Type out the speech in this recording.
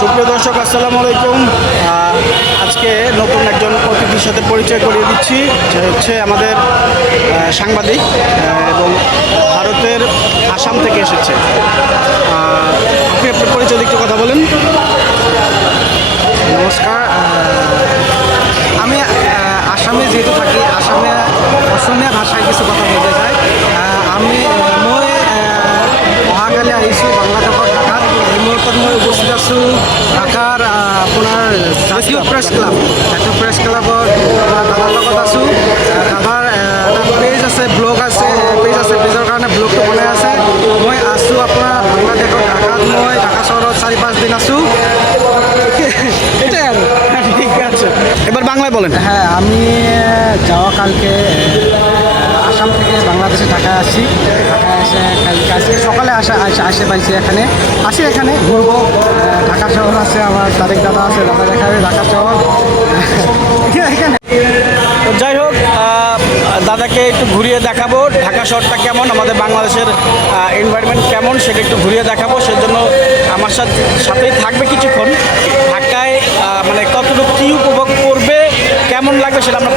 সুপ্রিয় দর্শক, আসসালামু আলাইকুম। আজকে নতুন একজন অতিথির সাথে পরিচয় করিয়ে দিচ্ছি, যে হচ্ছে আমাদের সাংবাদিক এবং ভারতের আসাম থেকে এসেছে। আপনি আপনার পরিচয় একটু কথা বলেন। নমস্কাৰ। আমি আসামে যেহেতু থাকি, আসামে অসমীয়া ভাষায় কিছু কথা বলতে চাই। মই অহাকালি আহিছোঁ বাংলাদেশৰ ঢাকাত। এই মুহূৰ্তত মই উপস্থিত আছোঁ ঢাকাৰ আপোনাৰ জাতীয় প্ৰেছ ক্লাবৰ দাদাৰ লগত আছোঁ। দাদাৰ এটা পেজ আছে, ব্লগ আছে, পেজৰ কাৰণে ব্লগটো বনাই আছে। মই আছোঁ আপোনাৰ বাংলাদেশৰ ঢাকাত। মই ঢাকা চহৰত 4-5 দিন আছোঁ। এটাই আর ঠিক আছে, এবার বাংলায় বলেন। হ্যাঁ, আমি যাওয়া কালকে আসাম থেকে বাংলাদেশে ঢাকায় আসছি। ঢাকায় এসে কালকে আজকে সকালে আসে পাইছি। এখানে ঘুরবো। ঢাকা শহর আছে, আমার তারেক দাদা আছে, দাদা দেখাবে ঢাকা শহর এখানে। তো যাই হোক, দাদাকে একটু ঘুরিয়ে দেখাবো ঢাকা শহরটা কেমন, আমাদের বাংলাদেশের এনভায়রনমেন্ট কেমন সেটা একটু ঘুরিয়ে দেখাবো। সেজন্য আমার সাথেই থাকবে কিছুক্ষণ। ঢাকায় মানে কতটুকু কী উপভোগ করবে, কেমন লাগবে সেটা আমরা